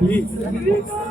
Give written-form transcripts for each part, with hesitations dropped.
सिद्धेश्वर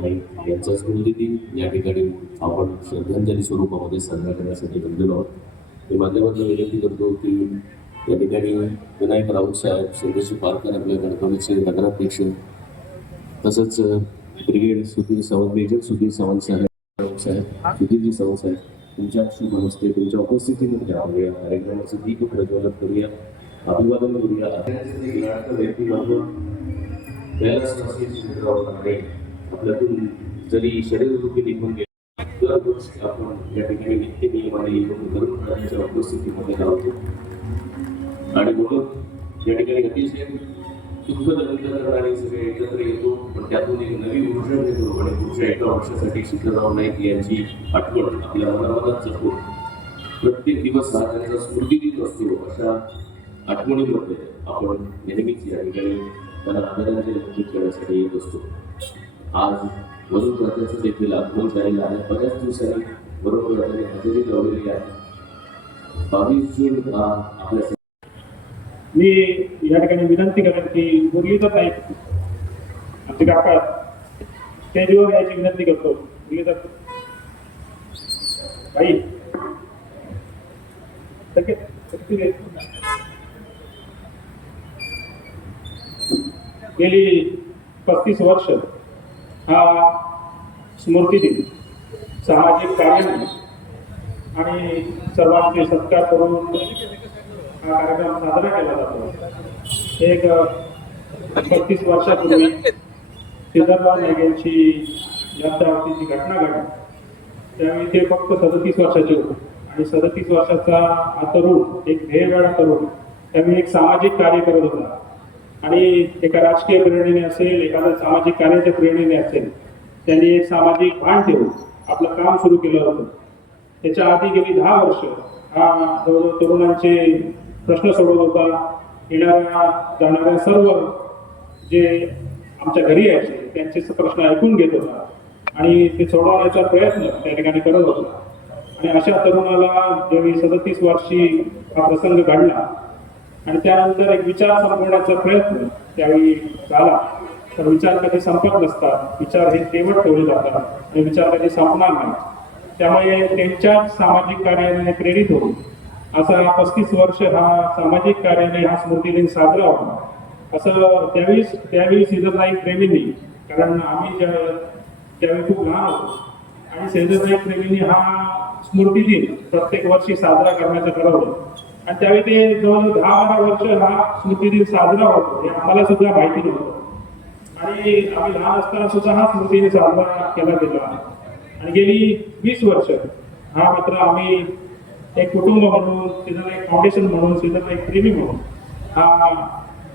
नाईक यांचा स्मृतिदिन या ठिकाणी आपण श्रद्धांजली स्वरूपामध्ये साजरा करण्यासाठी जमलेलो आहोत. मी माध्यमातून विनंती करतो की या ठिकाणी विनायक राऊत साहेब, सिद्धेश्वर पारकर आपल्या गणपतीचे नगराध्यक्ष, तसंच ब्रिगेड सुधीर सावंत, मेजर सुधीर सावंत साहेब, सुधीरजी सावंत साहेब, तुमच्या शुभ नमस्ते. तुमच्या उपस्थितीमध्ये आपण या कार्यक्रमाचं दीप प्रज्वलन करूया, अभिवादन करूया. व्यक्तिमत्व आपल्यातून जरी शरीररूपी निघून गेले दर गोष्ट आपण या ठिकाणी नित्य नियमाने त्यांच्या उपस्थितीमध्ये लावतो आणि म्हणून या ठिकाणी अतिशय दुःखद आणि सगळे एकत्र येतो. पण त्यातून एक नवीन ऊर्जा येतो आणि पुढच्या एका वर्षासाठी सिद्धराव नाईक यांची आठवण आपल्या मनामनात जपतो. प्रत्येक दिवस हा त्यांचा स्मृतिदिन असतो. अशा आठवणीमध्ये आपण नेहमीच या ठिकाणी त्याला आदरांजली व्यक्त करण्यासाठी येत असतो. आज वरुण राजाचं देखील आगमन झालेलं आहे. बऱ्याच दिवसांनी वरुण राजाने हजेरी लावलेली आहे. 22 जून हा आपल्या मी या ठिकाणी विनंती करेन की मुरलीधर नाईक आमचे काका स्टेजवर यायची विनंती करतो. मुरलीधर भाई गेली 35 वर्ष हा स्मृतिदिन सामाजिक कार्य आणि सर्वांचे सत्कार करून हा कार्यक्रम साजरा केला जातो. एक 35 वर्षापूर्वी सिद्धराव नाईक यांची यांच्यावरती जी घटना घडली त्यावेळी ते फक्त 37 वर्षाचे होते आणि 37 वर्षाचा हा तरुण, एक ध्येयवान तरुण, त्यावेळी एक सामाजिक कार्य करत होता आणि एका राजकीय प्रेरणेने असेल, एखाद्या सामाजिक कार्याच्या प्रेरणेने असेल, त्यांनी एक सामाजिक भान ठेवून आपलं काम सुरू केलं होतं. त्याच्या आधी गेली 10 वर्ष हा जवळजवळ तरुणांचे प्रश्न सोडवत होता. येणाऱ्या जाणाऱ्या सर्व जे आमच्या घरी यायचे त्यांचे प्रश्न ऐकून घेत होता आणि ते सोडवण्याचा प्रयत्न त्या ठिकाणी करत होता. आणि अशा तरुणाला ज्यावेळी 37 वर्षी हा प्रसंग घडला आणि त्यानंतर एक विचार संपवण्याचा प्रयत्न त्यावेळी झाला. तर विचार कधी संपत नसतात, विचार हे तेवढ ठेवले जातात आणि विचार कधी संपणार नाही. त्यामुळे त्यांच्या सामाजिक कार्याने प्रेरित होऊन असा 35 वर्ष हा सामाजिक कार्याने हा स्मृतिदिन साजरा होता. असं त्यावेळी श्रीधर नाईक प्रेमींनी, कारण आम्ही त्यावेळी खूप लहान होतो आणि श्रीधर नाईक प्रेमींनी हा स्मृतिदिन प्रत्येक वर्षी साजरा करण्याचं ठरवलं आणि त्यावेळी ते जवळजवळ 10-12 वर्ष हा स्मृतिदिन साजरा होतो हे आम्हाला सुद्धा माहिती नव्हतं आणि आम्ही लहान असताना सुद्धा हा स्मृतिदिन साजरा केला गेला. आणि गेली 20 वर्ष हा मात्र आम्ही एक कुटुंब म्हणून, श्रीधर नाईक फाउंडेशन म्हणून, श्रीधर नाईक प्रेमी म्हणून हा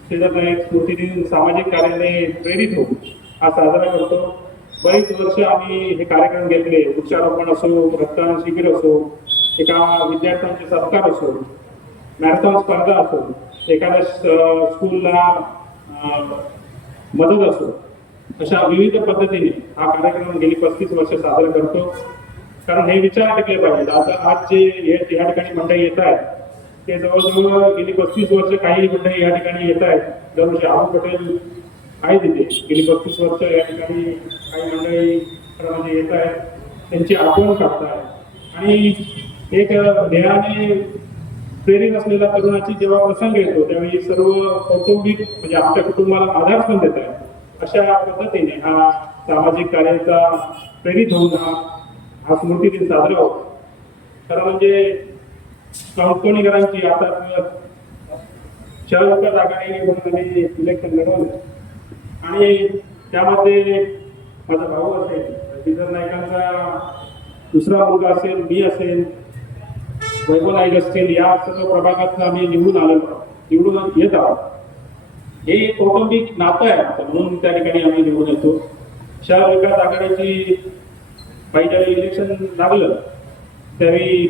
श्रीधर नाईक स्मृतिदिन सामाजिक कार्याने प्रेरित होऊन हा साजरा करतो. बरीच वर्ष आम्ही हे कार्यक्रम घेतले. वृक्षारोपण असो, रक्तदान शिबिर असो, एका विद्यार्थ्यांचे सत्कार असो, मॅरेथॉन स्पर्धा असो, एखाद्या स्कूलला मदत असो, अशा विविध पद्धतीने हा कार्यक्रम गेली 35 वर्ष साजरा करतो. कारण हे विचार टिकले पाहिजेत. आता आज जे या ठिकाणी मंडळी येत आहेत ते जवळजवळ गेली 35 वर्ष काही मंडळी या ठिकाणी येत आहेत. दरवर्षी आबू पटेल आहे तिथे गेली 35 वर्ष या ठिकाणी काही मंडळी म्हणजे येत आहेत, त्यांची आठवण काढतायत आणि एक ध्येयाने प्रेरित असलेल्या तरुणाची जेव्हा प्रसंग येतो त्यावेळी सर्व कौटुंबिक म्हणजे आमच्या कुटुंबाला आधारस्थान देत आहेत. अशा पद्धतीने हा सामाजिक कार्याचा प्रेरित होऊन हा स्मृती दिन साजरा होतो. खरं म्हणजे कणकवलीकरांची आता शहर विकास आघाडी म्हणून आम्ही इलेक्शन लढवलं आणि त्यामध्ये माझा भाऊ असेल, श्रीधर नाईकांचा दुसरा मुलगा असेल, मी असेल, वैभव नाईक असतील, या सर्व प्रभागात आम्ही निवडून येत आहोत. हे कौटुंबिक नातं आहे आमचं, म्हणून त्या ठिकाणी आम्ही निवडून येतो. शहर विकास आघाडीची ज्यावेळी इलेक्शन लागलं त्यावेळी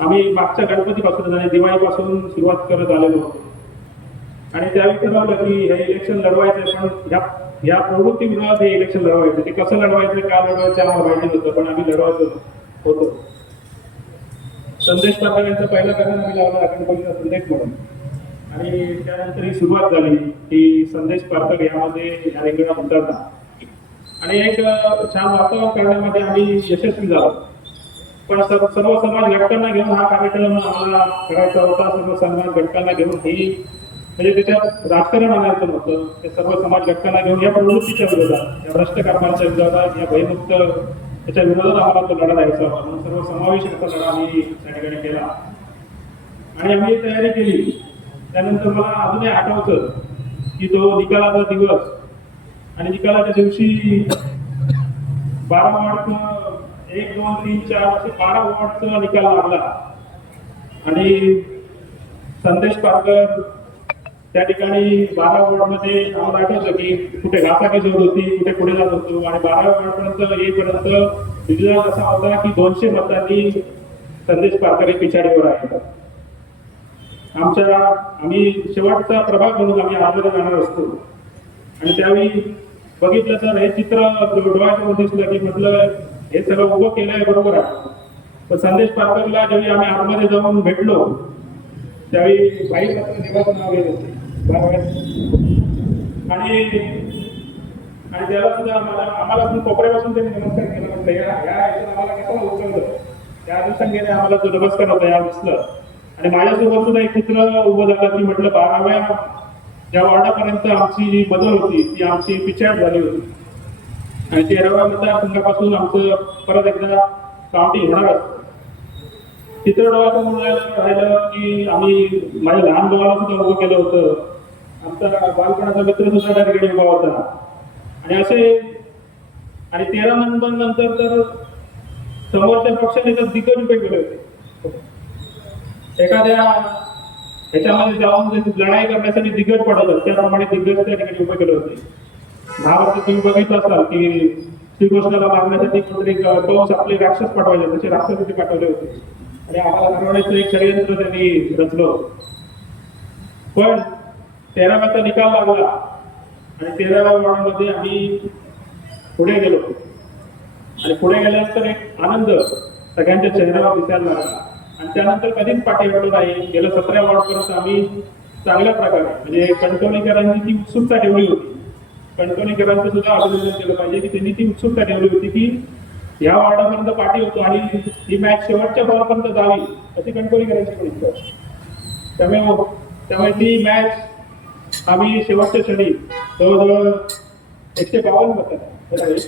आम्ही मागच्या गणपतीपासून आणि दिवाळीपासून सुरुवात करत आलेलो होतो आणि त्यावेळी ठरवलं की हे इलेक्शन लढवायचं, पण या प्रवृत्ती विरोधात हे इलेक्शन लढवायचं. ते कसं लढवायचं, का लढवायचं आम्हाला माहिती नव्हतं, पण आम्ही लढवायचो होतो. संदेश पारकर यांचा पहिला पॅनल आम्ही लावला गणपतीचा संदेश म्हणून आणि त्यानंतर ही सुरुवात झाली की संदेश पारकर यामध्ये या रिंगणात उतरतात आणि एक छान वातावरण करण्यामध्ये आम्ही यशस्वी झालो. पण सर्व समाज घटकांना घेऊन हा कार्यक्रम आम्हाला करायचा होता. सर्व समाज घटकांना घेऊन ही म्हणजे त्याच्यात राजकारण आणायचं नव्हतं. ते सर्व समाज घटकांना घेऊन या प्रवृत्तीच्या विरोधात, या भ्रष्ट कर्मांच्या विरोधात, या भयमुक्त त्याच्या विरोधात आम्हाला तो लढा द्यायचा होता. म्हणून सर्व समावेशक असा लढा आम्ही त्या ठिकाणी केला आणि आम्ही तयारी केली. त्यानंतर मला अजूनही आठवतं की तो निकालाचा दिवस आणि निकालाच्या दिवशी 12 वॉर्डचं 1, 2, 3, 4 असे 12 वॉर्डचा निकाल लागला आणि संदेश पारकर त्या ठिकाणी 12 वॉर्डमध्ये आम्हाला आठवतं की कुठे घासाकी जोड होती, कुठे पुढे जात होतो आणि 12 वॉर्डपर्यंत येईपर्यंत रिझल्ट असा होता की 200 मतांनी संदेश पारकर हे पिछाडीवर आहे. आम्ही शेवटचा प्रभाग म्हणून आम्ही आजवर जाणार असतो आणि त्यावेळी बघितलं तर हे चित्र डोळ्यासमोर दिसलं की म्हटलं हे सगळं उभं केलंय बरोबर आहे. पण संदेश पारकरला ज्यावेळी आम्ही आतमध्ये जाऊन भेटलो त्यावेळी बाई मात्र देवाचं नाव घेत होते आणि त्याला सुद्धा आम्हाला पण कोपऱ्यापासून त्यांनी नमस्कार केला. म्हटलं या आम्हाला कसं उचललं, त्या अनुषंगाने आम्हाला तो नमस्कार होता या दिसलं आणि माझ्यासोबत सुद्धा एक चित्र उभं झालं की म्हटलं 12व्या ज्या वॉर्डापर्यंत आमची जी बदल होती ती आमची पिछाड झाली होती आणि 13व्या मतदारसंघापासून आमचं परत एकदा काउंटिंग होणार असतं. चित्र डोळ्यासमोर राहिलं की आम्ही माझ्या लहान भावाला सुद्धा उभं केलं होतं. आमचा बालपणाचा मित्र सुद्धा त्या ठिकाणी उभा होता आणि असे आणि 13 नंतर तर समोरच्या पक्षाने तर दिग्गज उभे केले होते. एखाद्या ह्याच्यामध्ये जाऊन लढाई करण्यासाठी दिग्गज पडत त्याप्रमाणे दिग्गज त्या ठिकाणी उभे केले होते. महाभारतात तुम्ही बघितलं असाल की श्रीकृष्णाला मारण्यासाठी कोणतरी कंस आपले राक्षस पाठवायचे, तसे राक्षस तिथे पाठवले होते आणि आम्हाला हरवण्याचं एक षडयंत्र त्यांनी रचलं. पण 13व्याचा निकाल लागला आणि 13व्या वॉर्डामध्ये आम्ही पुढे गेलो आणि पुढे गेल्यानंतर एक आनंद सगळ्यांच्या चेहऱ्यावर दिसायला लागला आणि त्यानंतर कधीच पाठी हटलो नाही. गेल्या 17 वॉर्डपर्यंत आम्ही चांगल्या प्रकारे म्हणजे कणकवलीकरांनी ती उत्सुकता ठेवली होती. कणकवलीकरांचं सुद्धा अभिनंदन केलं पाहिजे की त्यांनी ती उत्सुकता ठेवली होती की या वॉर्डापर्यंत पाठी होतो आणि ही मॅच शेवटच्या बॉलपर्यंत जावी अशी कणकवलीकरांची पण इच्छा होती. त्यामुळे ती मॅच आम्ही शेवटच्या क्षणी जवळजवळ 152 मतांनी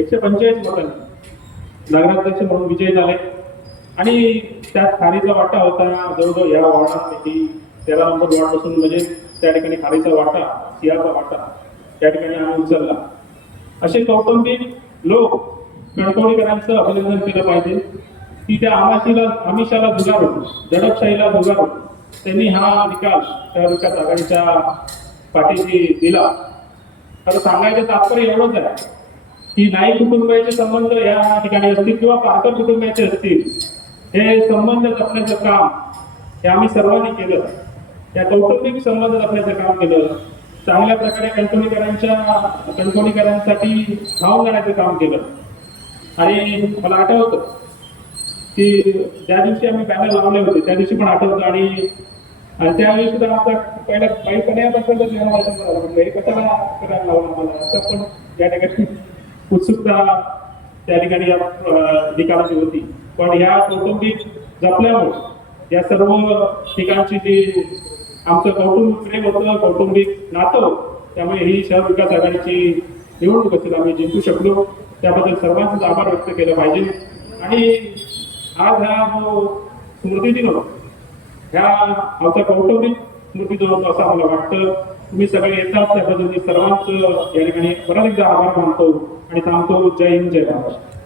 145 मतांनी नगराध्यक्ष म्हणून विजयी झाले आणि त्यात खारीचा वाटा होता. जवळजवळ या वॉर्डापैकी 13 नंबर वॉर्डपासून म्हणजे त्या ठिकाणी खारीचा वाटा, सिंहाचा वाटा त्या ठिकाणी आम्ही उचलला. असे कौटुंबिक लोक कणकवलीकरांचं अभिनंदन केलं पाहिजे की त्या आमिषाला झुगारून, दडपशाहीला झुगारून त्यांनी हा निकाल शहर विकास आघाडीच्या पाठीशी दिला. खरं सांगायचं तात्पर्य एवढंच आहे की नाईक कुटुंबाचे संबंध या ठिकाणी असतील किंवा पारकर कुटुंबाचे असतील, हे संबंध जपण्याचं काम हे आम्ही सर्वांनी केलं. या कौटुंबिक संबंध जपण्याचं काम केलं. चांगल्या प्रकारे कणकवलीकरांसाठी धावून जाण्याचं काम केलं. आणि मला आठवतं की ज्या दिवशी आम्ही पॅनल लावले होते त्या दिवशी पण आठवतं आणि त्यावेळी सुद्धा आमचा पहिला पहिल्यापासून हे कशाला करायला लावलं मला असं पण या ठिकाणी उत्सुकता त्या ठिकाणी या निकालाची होती. पण ह्या कौटुंबिक जपल्यामुळे या सर्व ठिकाणची जी आमचं कौटुंबिक प्रेम होतं, कौटुंबिक नातं त्यामुळे ही शहर विकास आघाडीची निवडणूक असेल आम्ही जिंकू शकलो, त्याबद्दल सर्वांचाच आभार व्यक्त केला पाहिजे. आणि आज हा जो स्मृतिदिन होता, ह्या आमचा कौटुंबिक स्मृतिदिन होता असं मला वाटतं. तुम्ही सगळे येतात त्याबद्दल मी सर्वांचं या ठिकाणी परत एकदा आभार मानतो आणि सांगतो जय हिंद जय महाराष्ट्र.